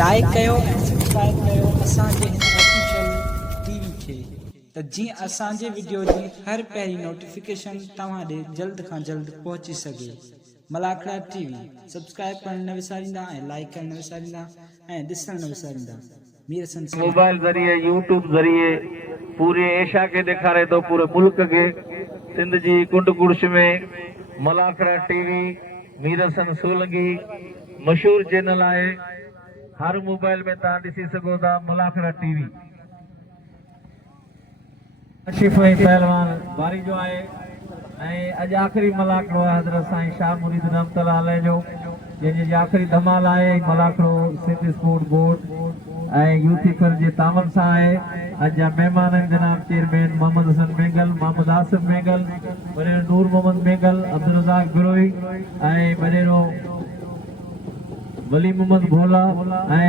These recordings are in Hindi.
लाइक कयो ऐं सब्सक्राइब कयो असांजे हिन ऑफिशियल टीवी खे त जीअं असांजे वीडियो जी हर पहिरीं नोटिफिकेशन तव्हां ॾे जल्द खां जल्द पहुची सघे। मलाखड़ा टीवी सब्सक्राइब करण न विसारींदा ऐं लाइक करण न विसारींदा ऐं ॾिसण न विसारींदा। मोबाइल जरिए यूट्यूब जरिए पूरे एशिया के दिखारे तो पूरे मुल्क के सिंध जी कुंड कुर्श में मलाखड़ा टीवी मीरसन सोलंगी मशहूर चैनल है। हर मोबाइल में ता ॾिसी सघो था मलाखड़ा टीवी। शिफई पहलवान बारी जो है अज आखिरी मलाखड़ो है हज़रत साईं शाह मुरीद रहमतुल्लाह अलैह जो जैसे आखिरी धमाल है मलाखड़ो सिंध स्पोर्ट बोर्ड यूथी फर जे तावन सा है। अज मेहमान जनाब चेयरमैन मोहम्मद हसन मेंगल, मोहम्मद आसिफ मेंगल, बरेरो नूर मोहम्मद मेंगल, अब्दुल रज़ाक बिरोई बरेरो वली मोहम्मद भोला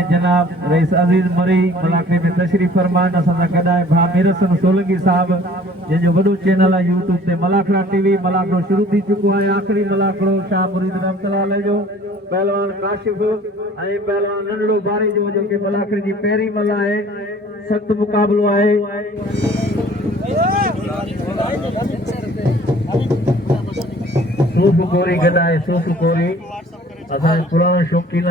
जनाब रईस अजीज मरी मलाखड़े में तशरीफ फरमान। असां गडाए भा मीरसन सोलंगी साहब जो वडो चैनल है यूट्यूब पे मलाखड़ा टीवी। मलाखड़ो शुरू थी चुको है। आखिरी मलाखड़ो शाह मुरीद रहमतुल्लाह अलैह जो पहलवान काशिफ पहलवान नंढड़ो बारी जो जो के मलाखड़े जी पहिरीं मला है। सख्त मुकाबलो है। सूफ कोरी गडाए सूफ कोरी असां पुराणो शौकीन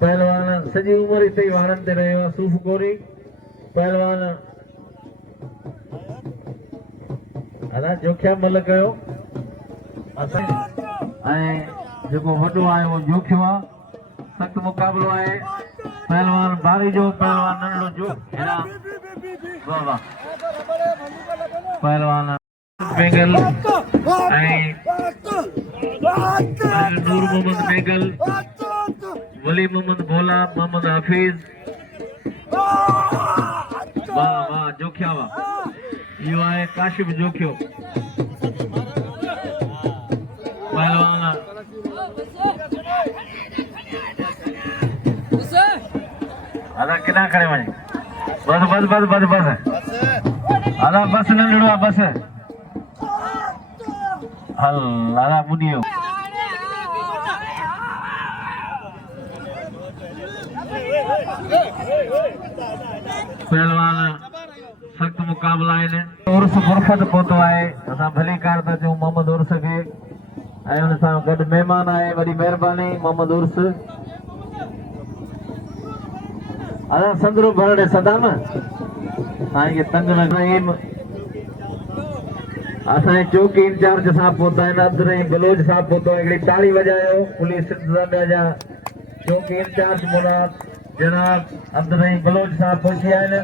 पहलवान सजी उम्र इते ही वाणन ते रहियो आहे। सूफ कोरी पहलवान अदा जोखिया मल कयो असां जेको वॾो आहे उहो जोखियो आहे। सख़्त मुक़ाबिलो आहे। पहलवान बारी जो पहलवान नंढड़ो जो वाह वाह पहलवान मेंगल नूर मोहम्मद मेंगल, वली मोहम्मद भोला, मोहम्मद हफीज वाह वाह जोखिया वाह यो है काशिफ जोखियो पहलवान अदा किना करे वने बस बस बस बस बस अदा बस नंढड़ो बस हल अदा मुनियो पहलवान सख्त मुकाबला है। उर्स मुरखत पहुतो है। असां भली कार था चूं मोहम्मद उर्स के उन सां गॾु मेहमान आए। वॾी महिरबानी मोहम्मद उर्स असां संदरो भरड़े सदाम साईं खे तंग न रहीम असांजे चौकी इंचार्ज साहब पहुता आहिनि। अब्दुल रहीम बलोच साहब पहुतो आहे। हिकिड़ी ताड़ी वॼायो पुलिस सिंध जा चौकी इंचार्ज मुनाद जनाब अब्दुल रहीम बलोच साहब पहुची आहिनि।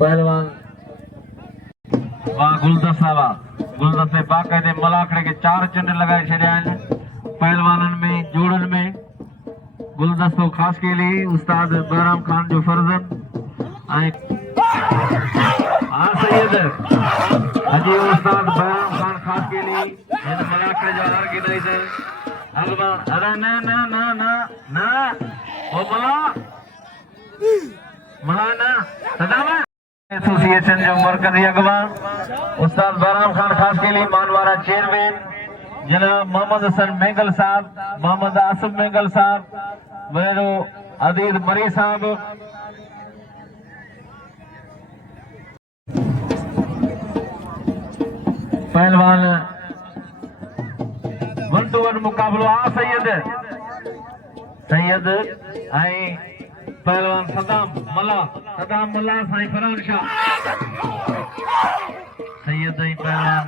पहलवान वाह गुलदस्ता वाह गुलदस्ते बाक़ायदे मलाखड़े के 4 चिन्ह लगाए छॾिया आहिनि। पहलवाननि में जोड़नि में गुलदस्तो ख़ासि के लिए उस्ताद बहराम खान जो फर्जन हाँ सैयद अजी उस्ताद बहराम खान खास के लिए इन मलाखड़े जो ऑर्गेनाइजर अगवा अरे ना ना ना ना ना ओ मला ना सदामा एसोसिएशन जो मरकजी अगवा उस्ताद बहराम खान खास के लिए मानवारा चेयरमैन जनाब मोहम्मद हसन मेंगल साहब, मोहम्मद आसिफ मेंगल साहब, बरेरो अजीज मरी साहब पहलवान 1 to 1 मुकाबलो आ सैयद पहलवान सदाम मला साईं फरान शाह सैयद पहलवान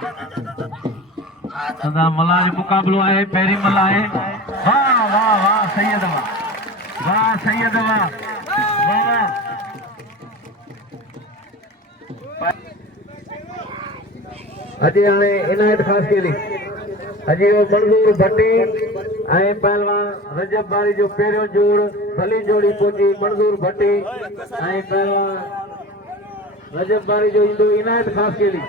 सदाम मला जो मुकाबलो है। पहिरीं मला है। वाह वाह वाह सैयद वाह सैयद वाह वाह अजी हाणे इनायत खास के लिए अजी वो मंजूर भट्टी पहलवान रजब बारी जो पहिरियों जोड़ भली जोड़ी पहुंची मंजूर भट्टी पहलवान रजब बारी जो इंदो इनायत खास के लिए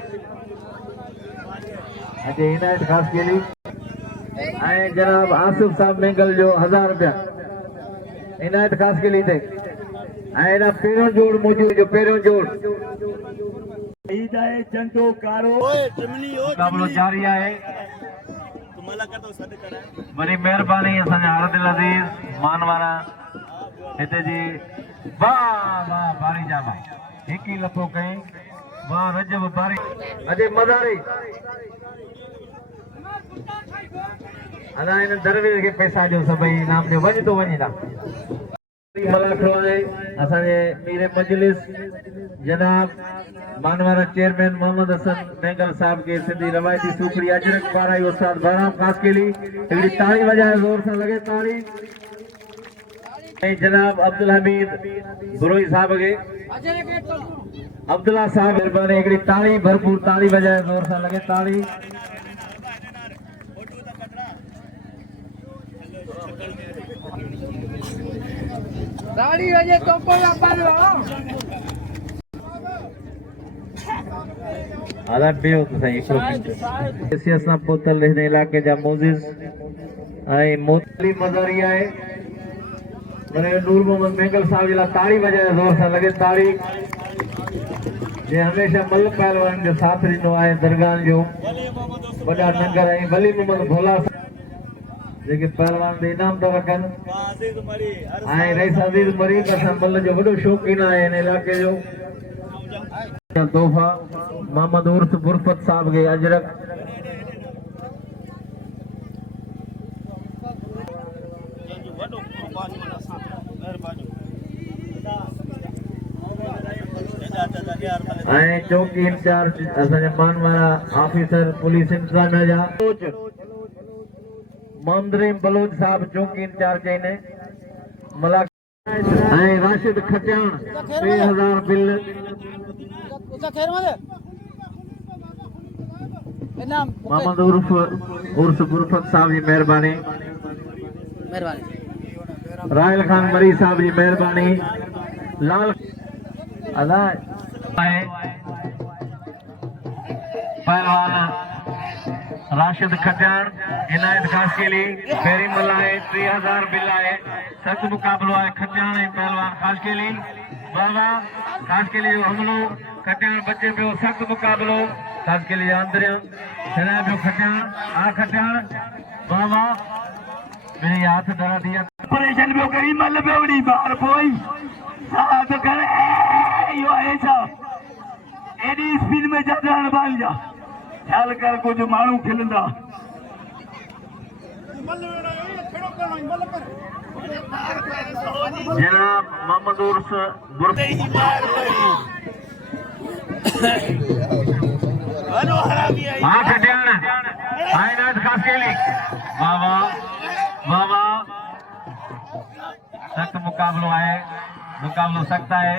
अजी इनायत खास के लिए जनाब आसिफ साहब मेंगल जो 1000 रुपया इनायत खास के लिए थे। पहिरियों जोड़ मौजूद जो पहिरियों जोड़ चंडो कारो मुकाबलो जारी है। वरी महिरबानी असांजा हरदिल अज़ीज़ मानवारा हिते जी वाह वाह बारी जा वाह हिकु ई लपो कई वाह रजब बारी अजय मदारी अदा इन दरवेश के पैसा जो सभई इनाम जो वञ तो वञी ना मलाखड़ो आहे असांजे मीर मजलिस जनाब मानवारा चेयरमैन मोहम्मद हसन बेंगल साहब के सिंधी रवायती सूखड़ी अजरक पाराई उस्ताद बहराम खास के लिए हिकिड़ी ताड़ी वजाए जोर से लगे ताड़ी जनाब अब्दुल हमीद बुरोई साहब के अब्दुल्ला साहब मेहरबानी हिकिड़ी ताड़ी भरपूर ताड़ी वजाए जोर से लगे ताड़ी ताड़ी वजे तो कोई अपन आला बियो तो सही हिकिड़ो मिंट इसी असां पोतल हिन इलाइक़े जा मोज़िज़ ऐं मोतली मज़ारी आहे मैंने नूर मोहम्मद बेंगल साहब जे लाइ ताड़ी वजाए ज़ोर सां लॻे ताड़ी जे हमेशा मल पहलवान जो साथ ॾिनो आहे दरगाह जो वॾा नंगर ऐं वली मोहम्मद भोला जेके पहलवान ते इनाम था रखनि ऐं रईस अज़ीज़ मरीद असां मल जो वॾो शौक़ीन आहे हिन इलाइक़े जो तोहफ़ा मोहम्मद उर्स बुरफत साहब के अजरक चौकी इंचार्ज असांजा मानवारा ऑफिसर पुलिस इंतजामिया जा मोहम्मद बलोच साहब चौकी इंचार्ज आहिनि मलाक राशिद खटियाण 2000 बिल मोहम्मद उर्स बुरफत साहब जी मेहरबानी रायल खान मरी साहब जी मेहरबानी लाल अदा पहलवान राशिद खटियाण इनायत खास के लिए फेरी मल है 3000 बिल है सख्त मुकाबलो है खटियाण पहलवान खास के लिए बाबा खास के लिए हमलो खटियाण बच्चे पे सख्त मुकाबलो खास के लिए अंदर चला पे खटियाण आ खटियाण बाबा मेरे हाथ धरा दिया ऑपरेशन भी करी मल बेवड़ी बाहर पोई साथ कर यो ऐसा एडी स्पीड में चढ़ण बाल जा ख्याल कर कुछ मानू खिलंदा जनाब मोहम्मद उर्स हाँ खटियाण आयनात खास के लिए बाबा बाबा सख्त मुकाबलो है मुकाबलो सकता है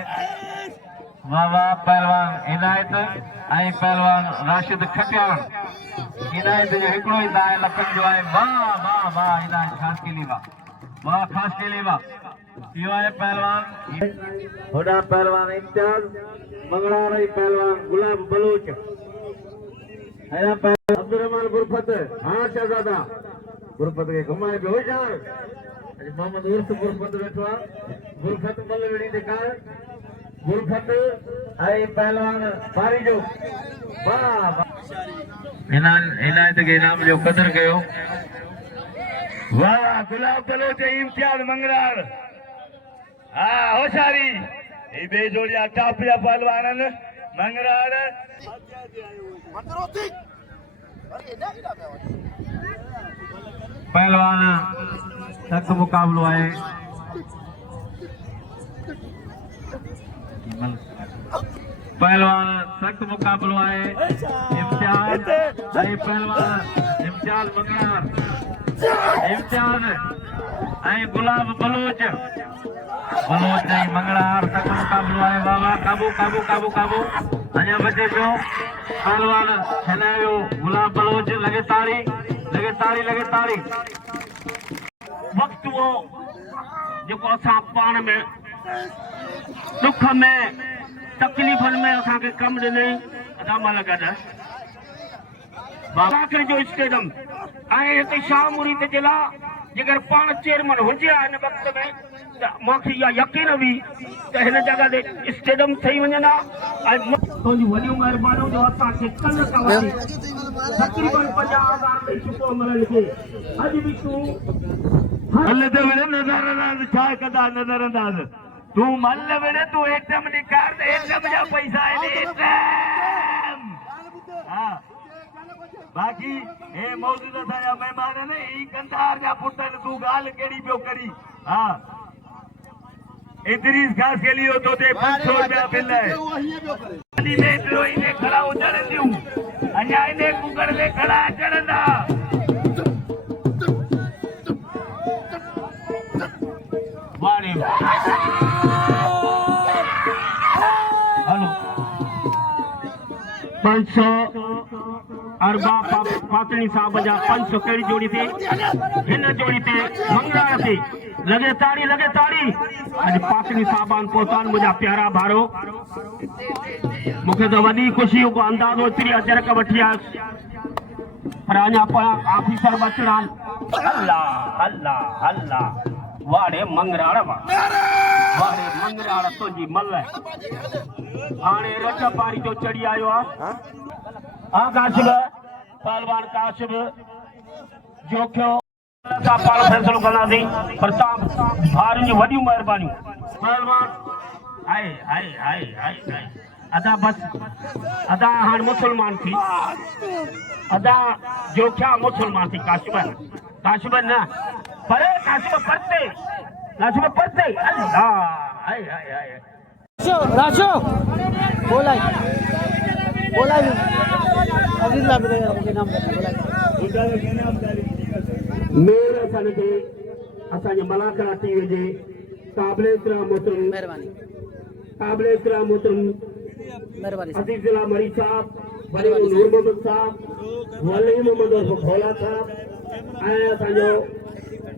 बाबा पहलवान इनायत ऐं पहलवान राशिद खटियाण इनायत जो हिकिड़ो ई दाए लखन जो आहे वाह वाह वाह इनायत खास के लिए वाह खास के लिए वाह इहो आहे पहलवान होॾा पहलवान इम्तियाज़ मंगड़ार पहलवान गुलाब बलोच हेॾा पहलवान अब्दुर्रहमान गुरफत हाँ शहजादा गुरफत के घुमाए पियो होशियार अॼु मोहम्मद उर्स गुरफत वेठो आहे गुरफत मल वेड़ी ॾेखार गुरफत ऐं पहलवान बारी जो वाह इनायत के इनाम जो कदर कयो वाह गुलाब बलोच इम्तियाज मंगरार हाँ होशियारी ये बेजोड़िया टापिया पहलवान मंगरार पहलवान सख्त मुकाबलो है पहलवान सख्त मुकाबलो है इम्तियाज पहलवान इम्तियाज मंगरार इम्तियाज गुलाब बलोच बलोच मंगरार सख्त मुकाबलो है बाबा काबू काबू काबू काबू अञा बचे पियो पहलवान हिलायो गुलाब बलोच लगे ताड़ी लगे ताड़ी लगे ताड़ी वक्त वो जो असां पाण में दुख में तकलीफ़न में असां के कम ॾिनई असां मां लॻा बाबा के जो स्टेडियम ऐं हिते शाहमुरी ते जिला जेकर पाण चेयरमैन हुजे हिन वक्त में त मूंखे इहा यकीन हुई त हिन जगह ते स्टेडियम ठही वञनि ऐं तुंहिंजी वॾियूं महिरबानियूं जो असांखे कल्ह खां वठी तक़रीबन 50,000 पे चुको मरण के अज भी तू हल्ले ते वेले नजरअंदाज छा कदा नजरअंदाज तू मल्ल वेले तू एकदम निकार दे एकदम जा पैसा है एकदम हां बाकी हे मौजूदा था मेहमान ने ई कंधार जा पुटन तू गाल केड़ी पियो करी हां इदरीस घास के लिए तो ते 500 रुपया बिल है अली ने तो इने खड़ा उतर दियो अन्या इने कुकड़ ले खड़ा चढ़ंदा वाणी हेलो 500 अरबा पातनी साहब जा 500 केड़ी जोड़ी थी हिन जोड़ी ते मंगराड़ थी लगे ताड़ी आज पातनी साहबान पोतान मुझा प्यारा भारो मुखे तो वडी खुशी को अंदाजो इतनी अजर का वठिया पर अञा ऑफिसर बचड़ा अल्लाह अल्लाह अल्लाह वाड़े मंगराड़ तो जी मल हाणे रच पारी जो चढ़ी आयो आ काशिब पहलवान काशिब जोखियो का पाल फैसलो कंदासीं पर तव्हां भारियुनि जी वॾियूं महिरबानियूं पहलवान हाय हाय हाय हाय हाय अदा बस अदा हाणे मुसलमान थी अदा जोखिया मुसलमान थी काशिब न पर काशिब परते अल्लाह हाय हाय हाय राजो बोला अजीज ला के नाम बोला मेरे सन के असांजे मलाकड़ा टीवी जे काबिले इकराम मोहतरम मेहरबानी अजीज जिला मरी साहब वली नूर मोहम्मद साहब वली मोहम्मद और भोला साहब आए असांजो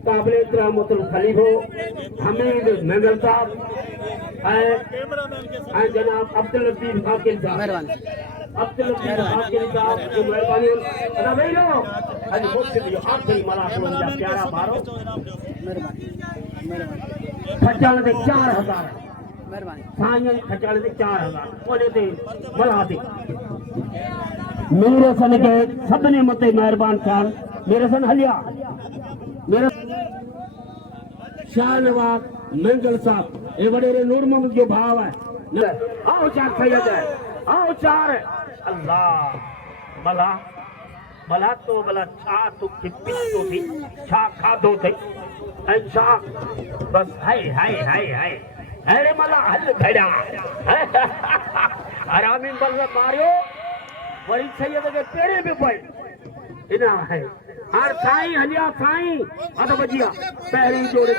काबिले इकराम मोहतरम खलीफो हमीद मेंगल साहब आए जनाब अब्दुल लतीफ हाकिम साहब मेहरबानी अब्दुल लतीफ हाकिम साहब की मेहरबानी अदा भेजो आज मुझसे जो आखिरी मलाक जा प्यारा भारो खचाल दे 4000 मेहरबानी साईं खचाल दे 4000 ओने ते मला दे मेरे सन के सबने मते मेहरबान खान मेरे सन हलिया मेरे शाहनवाज मंगल साहब ए वडेरे नूर मोहम्मद जो भाव है आओ चार सैयद है आओ चार अल्लाह भला तो भला छा तू पिछो थी छा खाधो थी ऐं छा बस हाय हाय हाय हाय अरे मला हल खड़ा हरामी बल मारियो वरी सैयद के पेड़े में पई इना है हर साईं हलिया साईं अद बजिया पहरी जोड़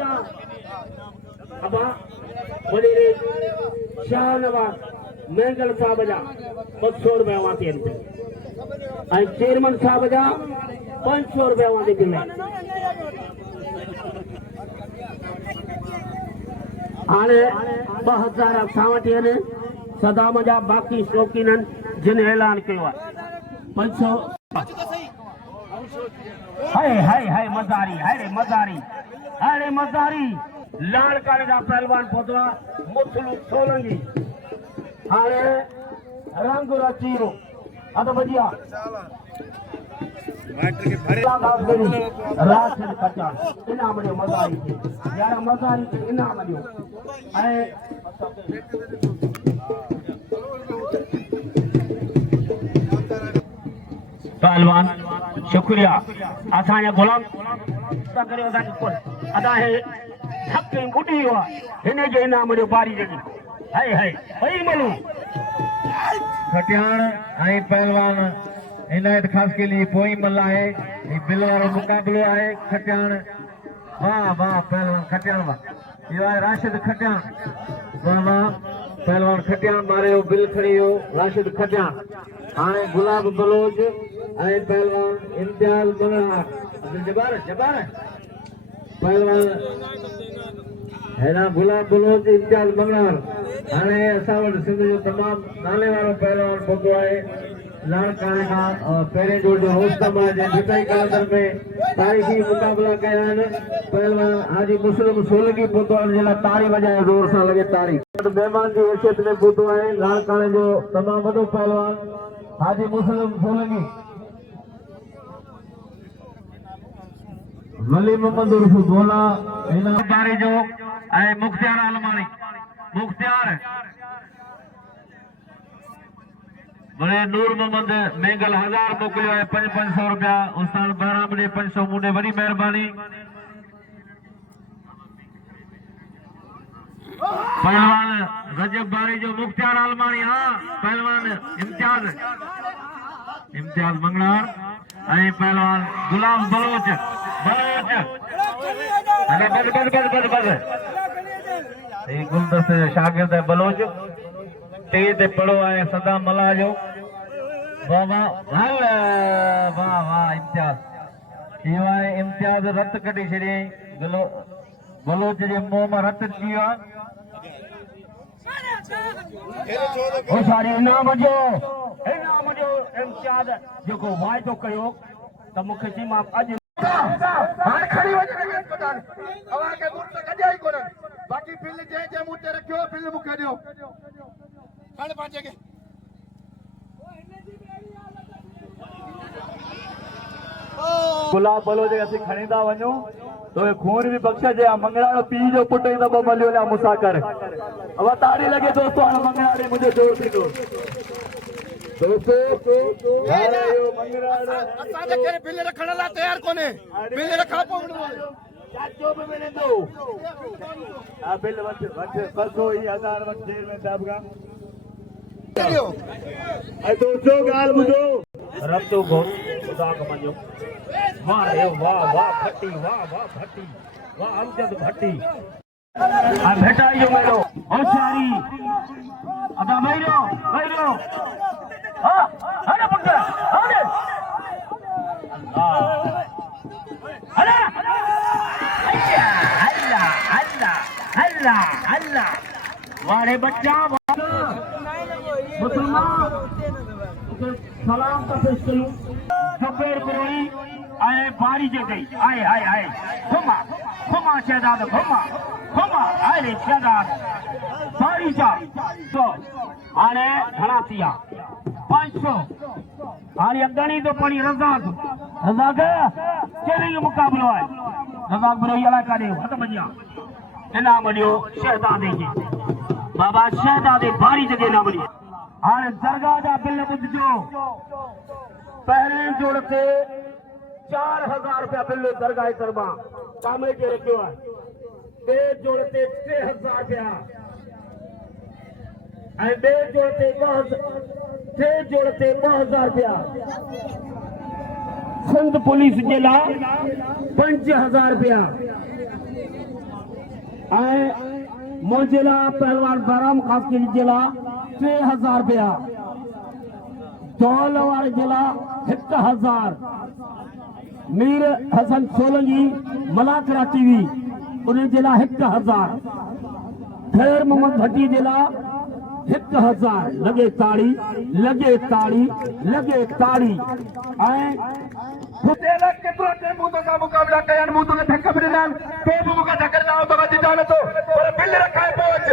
जा अबा वडेरे शाहनवाज मेंगल साहब जा 200 रुपया वाती ऐं चेयरमैन साहब जा 500 रुपया वाती बिल हाणे 2000 असां वटि आहिनि सदाम जा बाक़ी शौक़ीननि जिन ऐलान कयो आहे 500 हाय हाय हाय मज़ारी लाड़काने जा पहलवान पहुतो मुथलू सोलंगी हाणे रंग रचीरो अद बजिया राशिद कचान इनाम ॾियो मज़ारी खे यार मज़ारी खे इनाम ॾियो ऐं पहलवान शुक्रिया असांजा गुलाम करे अदा है थके बुढ़ी हुआ हिन जे इनाम ॾियो बारी जगी हाय हाय भई मलू खटियाण ऐं पहलवान इनायत खास के लिए पोई मल्ला है ये बिल वारो मुकाबलो है खटियाण वाह पहलवान खटियाण वाह यो है राशिद खटियाण वाह पहलवान खटियाण मारे हो बिल खड़ी हो राशिद खटियाण हाणे गुलाब बलोच ऐं पहलवान इम्तियाज बनहार जबार पहलवान है ना गुलाब बलोच इम्तियाज बनहार हाणे असां वटि सिंध जो तमामु नाले वारो पहलवान पहुतो आहे लाड़काने का पहले जो होस्टम है जिताई कलंदर में तारीखी मुकाबला कया आहिनि पहलवान हाजी मुस्लिम सोलगी पहुतो आहे जिला ताड़ी वजाए जोर सां लगे ताड़ी मेहमान जी हैसियत में पहुतो आहे लाड़काने जो तमामु वॾो पहलवान हाजी मुस्लिम सोलगी वली मोहम्मद उर्फ गोला इना बारी जो ऐं मुख्तियार आलमानी मुख्तियार वने नूर मोहम्मद मेंगल 1000 मोकिलियो है 500 रुपया उस्ताद बहराम ने 500 मुंडे वडी मेहरबानी पहलवान रजब बारी जो मुख्तियार आलमानी हां पहलवान इम्तियाज मंगलार ऐं पहलवान गुलाम बलोच बस ये गुलदस्ते शागिर्द है बलोच ते पढ़ो है सदाम मला जो वाह वाह वाह वाह इम्तियाज इम्तियाज रत कटी छड़ी बलोच जे मुंह में रत थी ओ सारी इनाम जो इम्तियाज जो वायदो कयो त मूंखे चई मां अॼु हाणे खणी वञ अस्पताल अवां खे मुंह ते कढिया ई कोन बाक़ी बिल जे मुंह ते रखियो बिल मूंखे ॾियो हाणे पंहिंजे खे गुलाब बलो जे असीं खणी था वञूं तो खून भी बख्शे मंगलाड़ो पी जो पुट ई दॿो मलियो लिया मुसाकर अब ताड़ी लगे दोस्तों हाणे मंगलाड़े मुंहिंजो जोर थींदो दोस्तों असांजे करे बिल रखण लाइ तयार कोन्हे बिल रखा पोइ चाचो भी मिलंदो आ बिल वठ 200,000 वठ देर में दाबगा ऐं दोस्तों ॻाल्हि ॿुधो रब तो घो खुदा को मञो वाह रे वाह वाह भट्टी वाह वाह भट्टी वाह अमजद भट्टी आ बेटा यो मेरो होशियारी अदा मैरो हां अरे पुत्र अरे अल्लाह अल्लाह अल्लाह अल्लाह अल्लाह वारे बच्चा मुसलमान सलाम का पेश करूं जबेर बुरोई आए बारी जे गई आए आए आए घुमा घुमा शहजाद घुमा घुमा आए रे शहजाद बारी जा तो आने घणा थिया 500 हाली अगणी तो पड़ी रज़ाक चेरिंग मुकाबलो है रज़ाक बुरोई अला काडे हथ मजिया इनाम ॾियो शहजादे खे बाबा शहजादे बारी जगह इनाम ॾियो हाणे दरगाह जा बिल ॿुधजो पहिरें जोड़ ते 4000 रुपया बिल दरगाह तरफा कामे के रखियो है बे जोड़ ते 3000 रुपया ऐं बे जोड़ ते 2000 रुपया सिंध पुलिस जे लाइ 5000 रुपया ऐं मुंहिंजे लाइ पहलवान बहराम ख़ासि जे लाइ 3000 रुपया दौल वारे जे लाइ 1000 मीर हसन सोलंगी मलाकरा टीवी उन जे लाइ 1000 खैर मोहम्मद भट्टी जे लाइ 1000 लगे ताड़ी ऐं केतिरो टेम्पू तोखां मुक़ाबिला कयनि मूं तोखे धक बि ॾिना तो बि मूंखे धक ॾिना तोखां ॾिठा नथो पर बिल रखाए पोइ अच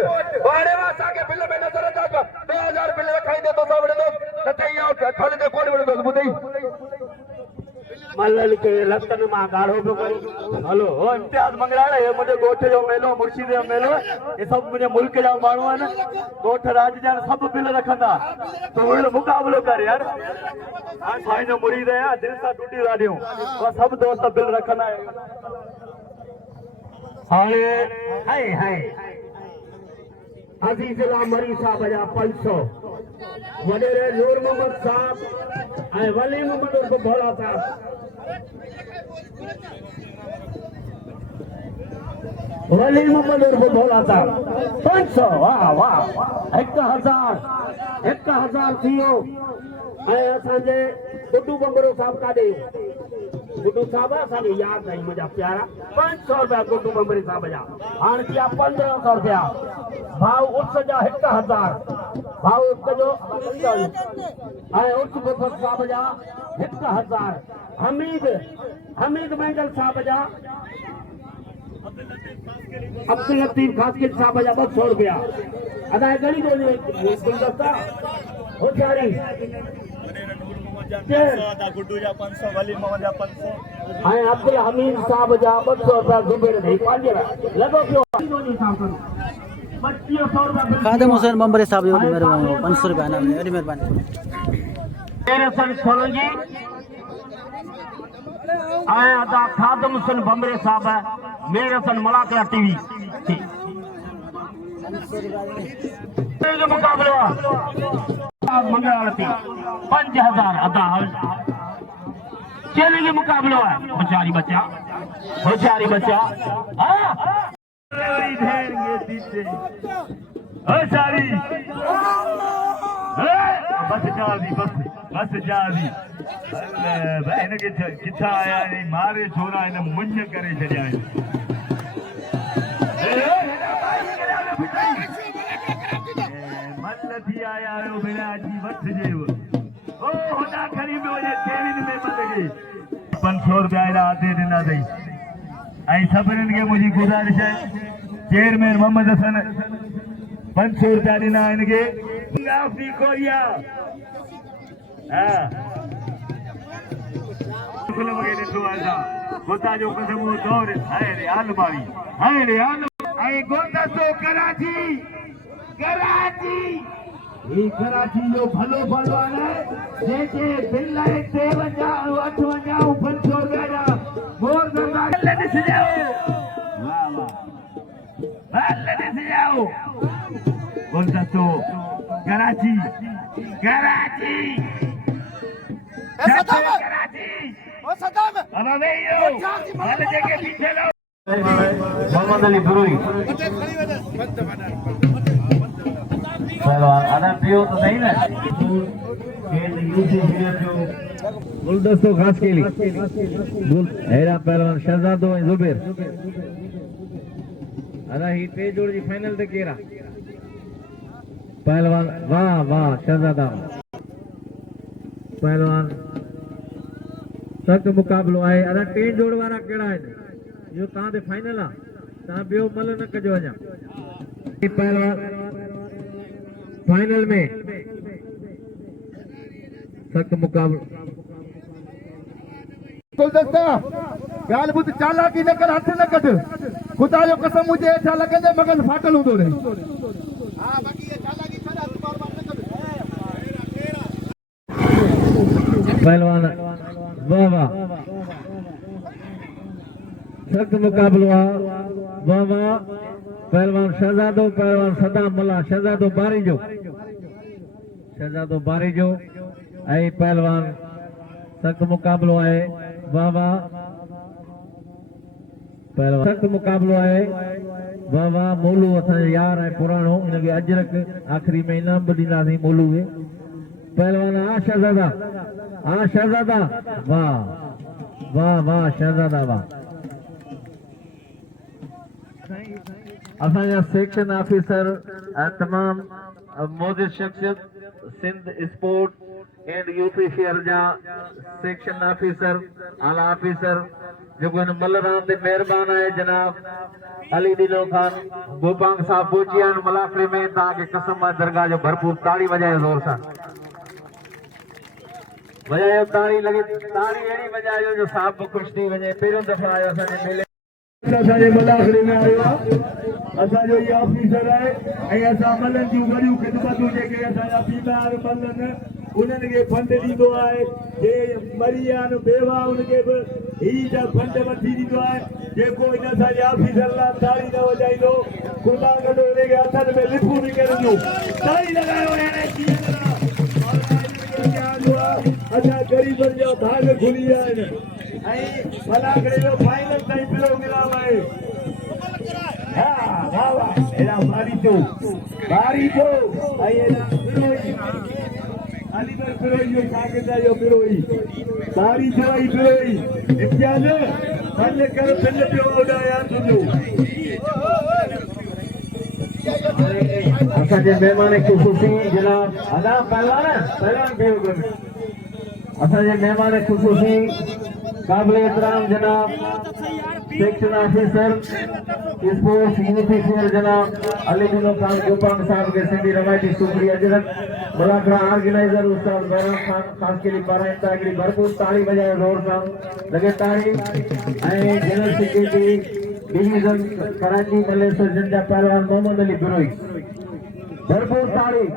वारे असांखे बिल में नज़र अचा 2000 बिल रखाईंदे तोसां विढ़ंदुसि न त इहा थल ते कोन विढ़ंदुसि ॿुधई मल्ल के लतन मां गाढ़ो पियो करी हलो ओ इम्तियाज मंगलाड़े हे मुंहिंजे ॻोठ जो मेलो मुर्शिद जो मेलो ये सब मुंहिंजे मुल्क जा माण्हू आहिनि ॻोठ राज जा सभु बिल रखंदा तो उहो मुक़ाबिलो कर यार हाणे साईं जो मुरीद आहियां दिलि सां टूटी लाॾियूं उहा सभु दोस्त बिल रखंदा आहियूं हाणे हाय हाय अज़ीज़ुल्लाह मरी साहब जा 500 वडेरे नूर मोहम्मद साहब ऐं वली मोहम्मद उर्फ भोला साहब वली मोहम्मद उर्फ भोला साहब 500 वाह वाह 1000 थियो ऐं असांजे गुड्डू बंगरो साहब काॾे गुड्डू साहब असांखे यादि आई मुंहिंजा प्यारा 500 रुपया गुड्डू बंगरे साहब जा हाणे थिया 1500 रुपया भाऊ उर्स जा 1000 भाऊ उर्स जो ऐं उर्स गुफर साहब जा 1000 हमीद मेंगल साहब जा अब्दुल लतीफ खासकिल साहब जा 200 रुपया अदा घणी गुलदस्ता होशियारी ऐं अब्दुल हमीद साहब जा 200 रुपया ज़ुबैर ॾेई पंहिंजे लाइ लॻो पियो आहे। 2500 रुपया खादम हुसैन बम्बरे साहब जो मेहरबानी 500 रुपया ना मेरी मेहरबानी मेरे सन सोलंकी ऐं अदा खादम हुसैन बम्बरे साहब मेरे सन मलाकला टीवी जो मुकाबलो आहे मंगलावती 5000 अदा चेले के मुकाबलो है होशियारी बच्चा हाँ होशियारी बस जा दी बहन के किथा आया नहीं मारे छोरा इन मुंज करे छड़िया मत थी आया हो मेरा जी वठ जेव ओ होदा खरी में वजे टेविन में मत गई 500 रुपया एड़ा आते दिना दई आई सबरन के मुझी गुजारिश है चेयरमैन मोहम्मद हसन 500 रुपया दिना इनके गाफी कोरिया हां कुल वगे तो आजा गोता जो कसम दौर है रे आलमारी आई गोता तो कराची ये कराची जो भलो भलवान है जेके बिल्लाए ते वजा 8 वजा 500 रुपया मोर दरबार लेने से जाओ वाह लेने से जाओ गोता तो कराची अब वे यो वाले जगह पीछे लो मोहम्मद अली बुरुई पहलवान अदर पियो तो नहीं ना खेल यूसी जो गुलदस्तो घास के लिए गुल हेरा पहलवान शहजादो और जुबैर अदा ही ते जोड़ जी फाइनल ते केरा पहलवान वाह शहजादा पहलवान सख्त मुकाबलो है अदा टे जोड़ वाला केड़ा है जो ता दे फाइनल आ ता बियो मल न कजो अजा पहलवान फाइनल में सख्त मुकाबला गुलदस्ता गाल बुत चालाकी न कर हथ न कट खुदा जो कसम मुझे हेठा लगंदे मगन फाटल हूंदो रे हां बाकी ये चालाकी कर हथ बार न कर पहलवान वाह सख्त मुकाबला वाह पहलवान शहजादो पहलवान सदाम मल्ला शहजादो बारी जो ऐ पहलवान सख्त मुकाबलो है वाह पहलवान सख्त मुकाबलो है वाह मोलू असा यार है पुरानो इनके अजरक आखिरी में इनाम भी ॾींदासीं मोलू के पहलवान शहजादा वाह शहजादा वाह असांजा सेक्शन ऑफिसर तमाम मौजूद शख्सियत Sindh sport and youth affairs जा सेक्शन ऑफिसर आला ऑफिसर जो मलराम दे मेहरबान है जनाब अली दिलो खान गोपांग साहब पहुंचिया मलाकड़े में ताकि कसम दरगाह जो भरपूर ताड़ी बजाए जोर से बजायो ताड़ी लगे ताड़ी एड़ी बजायो जो साहब खुश थी वजे पहिरों दफा आयो असांजे मेले असांजे मलाखड़े में आयो असांजो ये ऑफिसर है ऐं असां मलन जूं वॾियूं ख़िदमतूं जेके असांजा बीमार मलन उन्हनि खे फंड ॾींदो आहे जे मरी विया आहिनि बेवा उनखे बि हीअ जा फंड वठी ॾींदो आहे जेको इन असांजे ऑफिसर लाइ ताड़ी न वॼाईंदो खुदा गॾु हुनखे हथनि में लिफूं बि करणियूं ताड़ी लॻायो असां ग़रीबनि जा भाग खुली विया आहिनि ऐं मलाखड़े जो फाइनल ताईं प्रोग्राम आहे वाह एड़ा बारी जो अलीगढ़ पिरोई जो शागिर्द जो पिरोई बारी जो आई पिरोई इम्तियाज फल कर फिल पियो उड़ाया तुझो असांजे मेहमान ख़ुशूसी जनाब अदा पहलवान कयो असांजे मेहमान ख़ुशूसी काबिल एहतराम जनाब section officer sports unity fair जनाब अली बिनो खान गोपाल साहब के सिंधी रवायती शुक्रिया जरक मलाखड़ा ऑर्गेनाइजर उस्ताद बैराम खान खास के लिए पारायण की भरपूर ताली बजाए जोर सां लगे ताली general secretary division Karachi Maleshwar जंजा पहलवान मोहम्मद अली बिरोई भरपूर ताली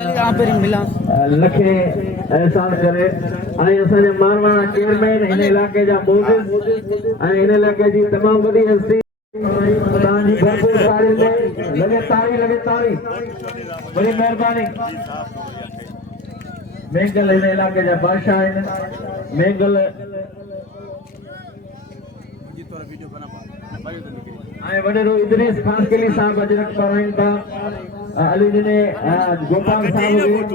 यहाँ पर मिला लखे एहसान करे असांजे मारवाड़ा चेयरमैन इन इलाके जा मोजिज़ इन इलाके जी तमाम वॾी हस्ती तव्हांजी भरपूर ताड़ी में लगे ताड़ी बड़ी मेहरबानी मेंगल इन इलाके जा बादशाह आहिनि मेंगल वडेरो इदरीस खान केली साहब अजरक पाराइन था अली ने गोपाल साहब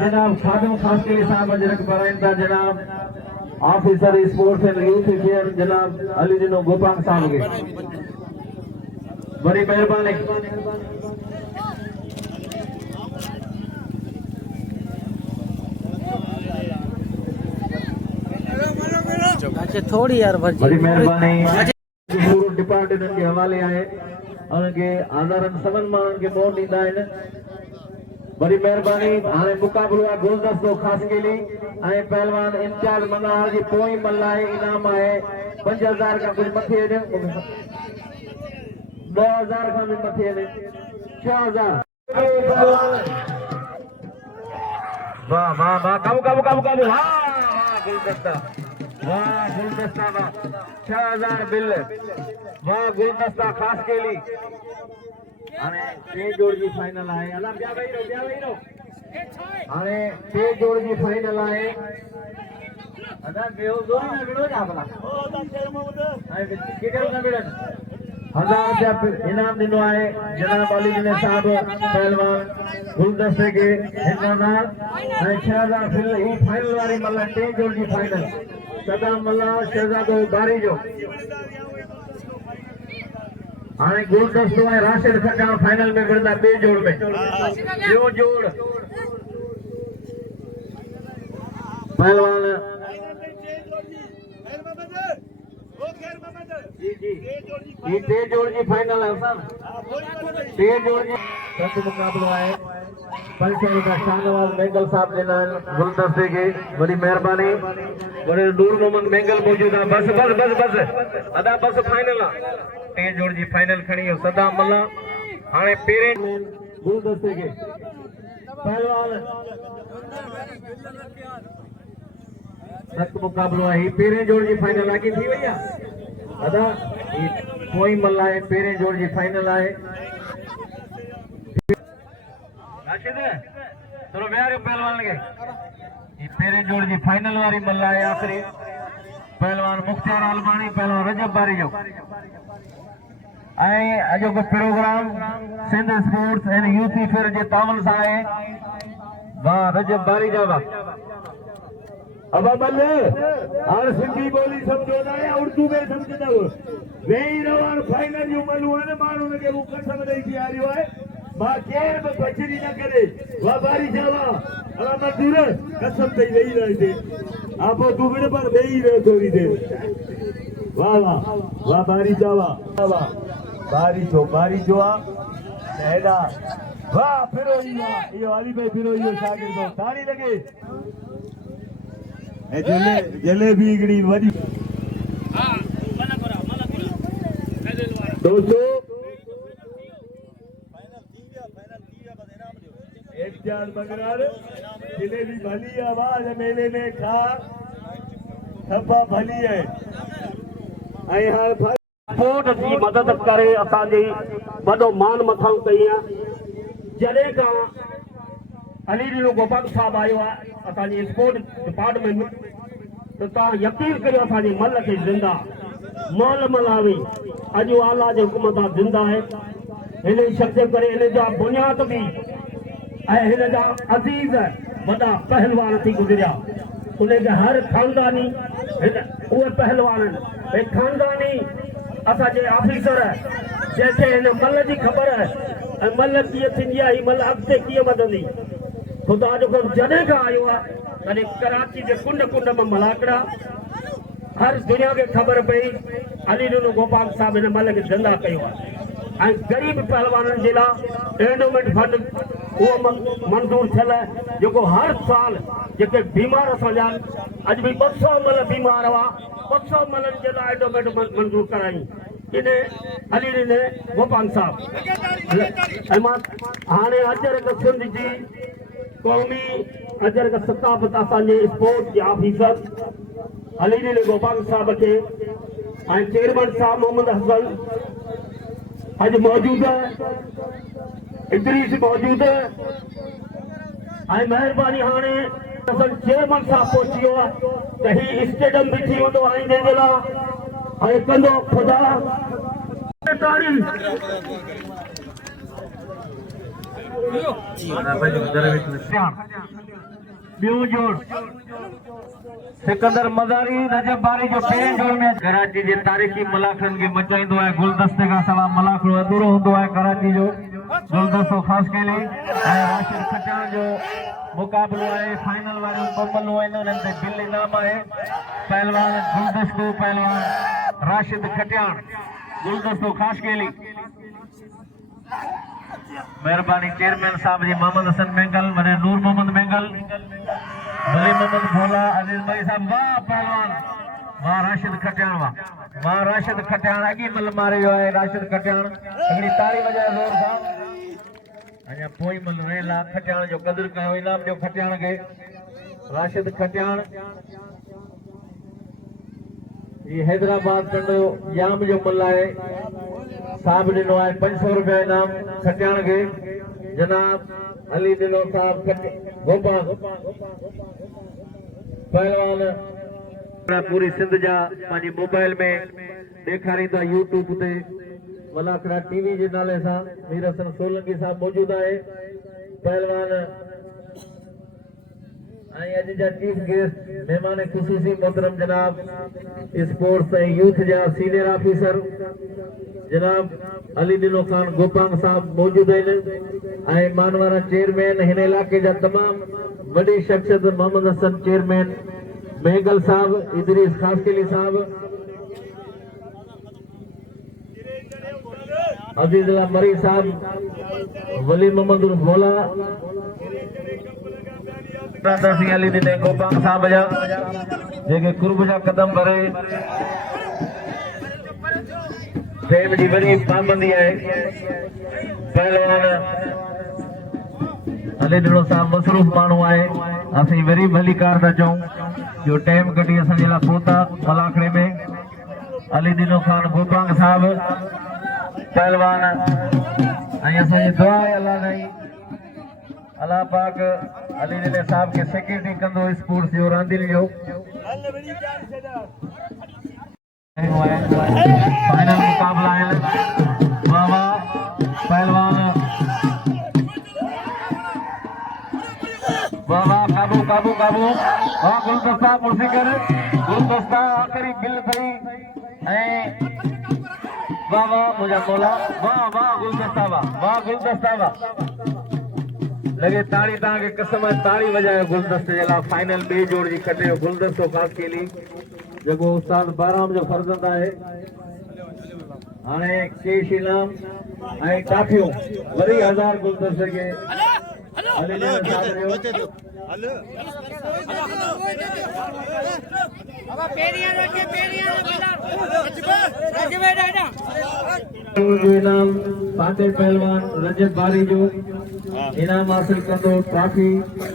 जनाब खादम खास केली साहब अजरक पाराइन था जनाब officer sports and youth fair जनाब अली दिनो गोपाल साहब के बड़ी मेहरबानी अच्छा थोड़ी यार बड़ी मेहरबानी पूरो डिपार्टमेंट के हवाले आए उनके आधारन सवन माण्हुनि खे मोट ॾींदा आहिनि बड़ी मेहरबानी हाणे मुक़ाबिलो आहे गुलदस्तो खास केली पहलवान इंचार्ज मनार जी पोइ मल्हाए इनाम आहे 5000 खां कुझु मथे आहिनि 2000 खां बि मथे आहिनि 6000 वाह वाह वाह काबू वाह गुलदस्ता वाह गुलदस्ता वाह 6000 बिल वाह गुलदस्ता खास केली हाणे 3 जोड़ जी फाइनल आहे अला ॿिया वही रहो हाणे 3 जोड़ जी फाइनल आहे अदा ॿियो जोड़ी न विड़ो जा भला हाणे केॾो न विड़न 1000 रुपया इनाम ॾिनो आहे जनाब अली ने साहब पहलवान गुलदस्ते के 1000 ऐं 6000 फिल ही फाइनल वारी मल्ला 3 जोड़ जी फाइनल सदाम मल्ला शहजादो बारी जो हाणे गुलदस्तो है राशिद खड्डा फाइनल में विरदा 2 जोड़ में ॿियो जोड़ पहलवान जी 3 जोड़ जी फाइनल है साहब 3 जोड़ जी सत मुकाबलो है 500 रुपया शाहनवाज मेंगल साहब देना गुलदस्ते के बड़ी मेहरबानी बड़े नूर मोहम्मद मेंगल मौजूद है बस अदा बस फाइनल है 3 जोड़ जी फाइनल खड़ी हो सदा मल्ला हाणे पेरेंट गुलदस्ते के पहलवान सख्त मुकाबलो है पेरें जोड़ जी फाइनल आकी थी वई है अदा कोई मल्ला है पेरें जोड़ जी फाइनल है राशिद थोरो वेहारियो पहलवान के ये पेरें जोड़ जी फाइनल वारी मल्ला है आखिरी पहलवान मुख्तियार आलमानी पहलवान रजब बारी जो अजो को program Sindh sports and youth affairs जे तावन सां आहे वाह रजब बारी जा वाह अब बल्ले और सिंधी बोली समझो ना या उर्दू में समझदा हो वेई रवान फाइनल जो मलू है मानो के वो कसम दई थी आ रही है बा केर में बचरी न करे वा बारी जावा अला मजदूर कसम दई वेई रहे थे आप दो मिनट पर वेई रहे थोड़ी देर वाह वाह वाह बारी जावा वाह बारी जो आ एडा वाह फिरो यो अली भाई फिरो यो शागिर्द को ताली लगे जलेबी हिकिड़ी वॾी दोस्तों इम्तियाज बगरार जलेबी भली आवाज मेले में खा सभा भली है सपोर्ट जी मदद करे असांजी वॾो मान मथां कई आहे जॾहिं खां अली रीनो गोपाल साहब आयो आहे असांजी स्पोर्ट डिपार्टमेंट में तो तव्हां यकीन करियो असांजी मल खे ज़िंदा मौल मलावी अॼु आला जी हुकूमत ज़िंदा आहे हिन शख़्स करे हिन जा बुनियाद बि ऐं हिन जा अज़ीज़ वॾा पहलवान थी गुज़रिया उनखे हर खानदानी उहे पहलवान भई खानदानी असांजे ऑफिसर जंहिंखे हिन मल जी ख़बर ऐं मल कीअं थींदी आहे हीअ मल अॻिते कीअं वधंदी ख़ुदा जो जॾहिं खां आयो आहे अने कराची जे कुंड कुंड में मलाकड़ा हर दुनिया के खबर पई अली नुनो गोपाल साहब ने मल के धंधा कयो आ गरीब पहलवानन जे लाइ एंडोमेंट फंड वो मंजूर थियल जो हर साल जेके बीमार असांजा अज भी 200 मल बीमार हुआ 200 मलन जे लाइ एंडोमेंट मंजूर कराई इन अली ने गोपाल साहब हाणे अजर सिंध जी कौमी अजर का सतापत असांजे स्पोर्ट्स के ऑफिसर अली ने गोपाल साहब के चेयरमैन साहब मोहम्मद हसन अज मौजूद है इदरीस मौजूद है मेहरबानी हाणे चेयरमैन साहब पहुंची वियो आहे त ही स्टेडियम भी थी वेंदो आईंदे जे लाइ कंदो खुदा सिकंदर मदारी रजब बारी जो पहिरें जोर में कराची जे तारीख़ी मलाखनि खे मचाईंदो आहे गुलदस्ते खां सवाइ मलाखड़ो अधूरो हूंदो आहे कराची जो गुलदस्तो ख़ासि करे राशिद खटियाण जो मुक़ाबिलो आहे फाइनल वारियूं बबलूं आहिनि उन्हनि ते बिल इनाम आहे पहलवान गुलदस्तो पहलवान राशिद खटियाण गुलदस्तो ख़ासि केली मेहरबानी चेयरमैन साहब जी मोहम्मद हसन बेंगल वने नूर मोहम्मद बेंगल वली मोहम्मद भोला अजीज भाई साहब वाह पहलवान वाह राशिद खटियाण वाह राशिद खटियाण अगी मल मारे जो है राशिद खटियाण अगली ताली वजाए जोर साहब अजा पोई मल रेला खटियाण जो कदर कयो इनाम जो खटियाण के राशिद खटियाण ये हैदराबाद कंडो याम जो मल है साहब दिनो है 500 रुपया इनाम खटियाण के जनाब अली दिलो साहब गोपाल पहलवान पूरी सिंध जा पांजी मोबाइल में ॾेखारींदा यूट्यूब ते मलाखड़ा टीवी जे नाले सां मीर हसन सोलंकी साहब मौजूद है पहलवान अज जा चीफ गेस्ट मेहमान खुसूसी मोहतरम जनाब स्पोर्ट्स यूथ जा सीनियर ऑफिसर जनाब अली दिनो खान गोपांग साहब मौजूद है मानवारा चेयरमैन हिन इलाके जा तमाम बड़ी शख्सियत मोहम्मद हसन चेयरमैन बेंगल साहब इदरीस खासकेली साहब अजीजुल्लाह मरी साहब वली मोहम्मद भोला अली दिने गोपांग साहब जा जेके कुर्ब जा कदम भरे प्रेम जी बड़ी पाबंदी है पहलवान अली दिनो साहब मसरूफ मानू है असी वरी भली कार था चऊं जो टाइम कटी असन जे ला पहुता मलाखड़े में अली दिनो खान गोपांग साहब पहलवान असन जी दुआ है अल्लाह नहीं अल्लाह पाक अली दिने साहब के सेक्रेटरी कंदो स्पोर्ट्स जो रांदिल जो फाइनल मुकाबला है बाबा पहलवान बाबा काबू काबू काबू वाह गुलदस्ता कुर्सी कर गुलदस्ता आखिरी बिल थई वाह वाह मुझा मौला वाह वाह गुलदस्ता वाह गुलदस्ता वाह लगे ताड़ी ता के कसम ताड़ी वजाए गुलदस्ते जला फाइनल बे जोड़ जी कटे गुलदस्तो खास के लिए जगो उस्ताद बाराम जो फर्जंद है हाने केश इनाम ऐ काफियो वरी 1000 गुलदस्ते के अली ने अब पेरिया रखे पेरिया जो इनाम पाटे पहलवान रजत बारी जो इनाम हासिल कंदो ट्रॉफी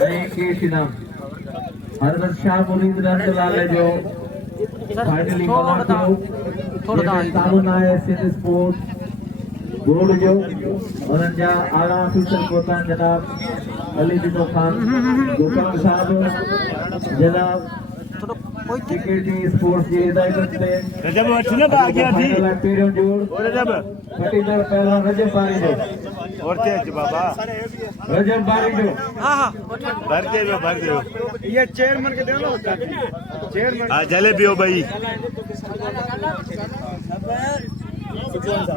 ऐं केश इनाम हजरत शाह मुरीद रहमतुल्लाह जो फाइनली थोड़ा ताउन है सिंध स्पोर्ट्स बोर्ड जो उन्हनि जा आला ऑफिसर पहुता जनाब अली दिनो खान गोपाल साहब जनाब क्रिकेटी स्पोर्ट्स जी हिदायत पे रजब वठने बागिया थी पहिरियों जोड़ रजब पटीदार पहलवान रजब बारी जो और तेज बाबा रजब बारी जो हां भर दे ये चेयरमैन के देना होता है चेयरमैन आ जलेबी हो भाई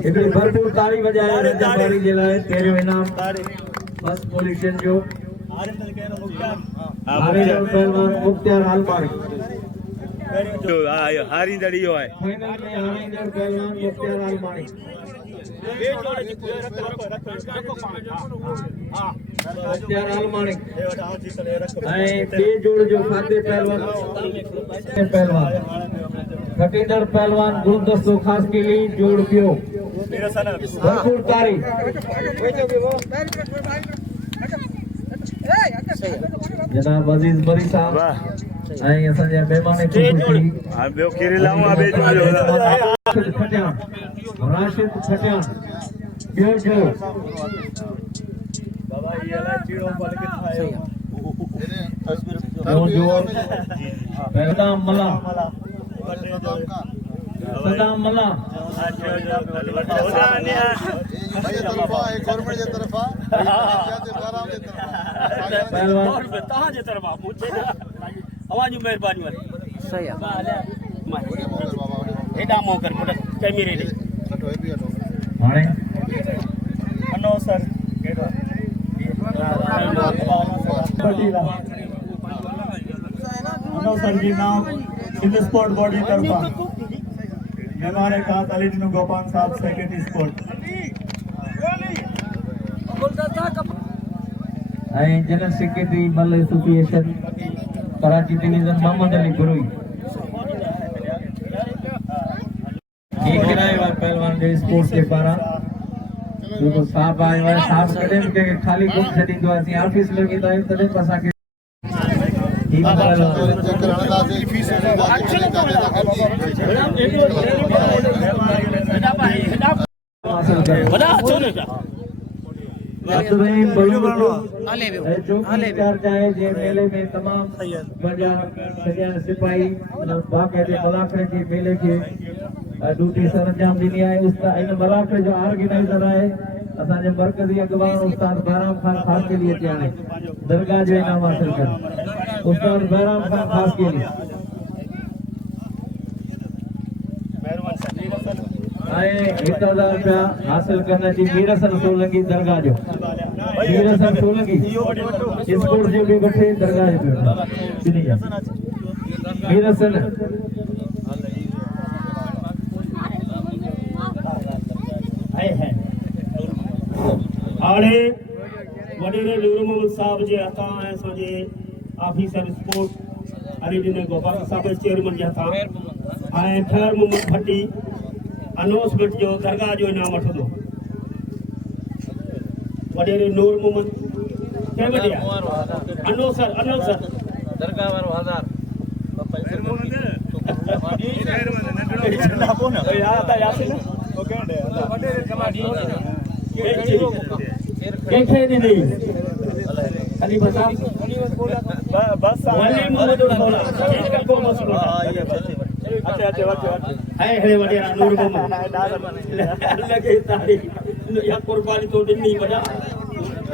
इतनी भरपूर ताली बजाए रजब बारी जे लाइ पहिरियों इनाम फर्स्ट पोजीशन जो हारींदड़ पहलवान मुख्तियार हालमाणी हारी दड़ी हो है फाइनल में हारींदड़ पहलवान मुख्तियार हालमाणी मुख्तियार हालमाणी ऐं ॿिए जोड़ जो फाते पहलवान खटींदड़ पहलवान गुलदस्तो खास के लिए जोड़ पियो भरपूर तारीफ़ जनाब अजीज बरी साहब ऐं असांजा महिमान ख़ुशी हां ॿियो केरे लाऊं आ बे जो राशिद खटियान ॿियो जो बाबा ये ला चीड़ो पल के खायो ॿियो जो सदाम मला सदाम मला गवर्नमेंट जे तरफा पहलवान तव्हां जे तरफ़ा पूछे अवां जी महिरबानी वारी सही आहे हेॾा मोह कर पुट कैमरे ॾे हाणे अनो सर अनो सर जी नाम सिंध स्पोर्ट बॉडी तरफा मेहमान खास अली जिन गोपाल साहब सेक्रेटरी स्पोर्ट ऐं जनरल सेक्रेटरी मल एसोसिएशन कराची डिवीजन मोहम्मद अली गुरुई एक किराए वाला पहलवान जो स्पोर्ट्स के पारा जो साहब आए हुआ साहब कदे के खाली गुम छडी दो असि ऑफिस में वेंदा आहियूं तॾहिं बि असांखे टीम वॾा अचो न अतरहीम चाहे जे मेले में तमाम वॾा सॼा सिपाही बाक़ाइदे मलाखड़े जे मेले के ड्यूटी सरंजाम ॾिनी आहे उस्ताद इन मलाखड़े जो ऑर्गेनाइज़र आहे असांजे मरकज़ी अॻवान उस्ताद बहराम खान खास के लिए अचे हाणे दरगाह जो इनाम हासिल कर उस्ताद बहराम खान खास के लिए आए 1000 रुपया हासिल करने जी मीरसन सोलंकी दरगाह जो मीरसन सोलंकी स्पोर्ट जो भी वठे दरगाह जो दुनिया मीरसन हाणे वॾेरे नूर मोहम्मद साहब जे हथां ऐं असांजे ऑफिसर स्पोर्ट अलीदीन गोपाल साहब चेयरमैन जे हथां ऐं खैर मोहम्मद भट्टी अनाउंसमेंट जो दरगाह जो इनाम वठंदो वॾेरे नूर मोहम्मद कंहिं वटि आहे अनोसर दरगाह वारो 1000 कंहिंखे ॾिनी खाली बस वली मोहम्मद बोला ठीक है को मसलो अच्छा है वडेरा नूर मोहम्मद लगे तारी या कुर्बानी तो ॾिनी वॾा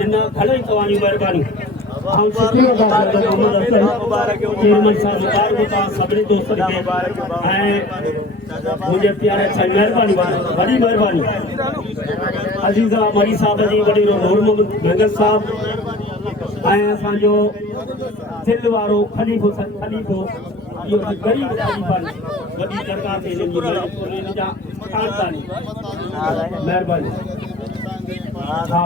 इन घणेई तव्हांजी महिरबानी हम शुक्रिया अदा करदा मोहम्मद अफसर चेयरमैन साहब मुबारक सभिनी दोस्तनि खे ऐं मुंहिंजे प्यारे साईं महिरबानी वॾी महिरबानी अजीज़ा मरी साहब जी वॾेरो नूर मोहम्मद नगर साहब ऐं असांजो दिल वारो खलीफ़ो इहो गरीब वॾी दरगाह ते हिन जा महिरबानी हा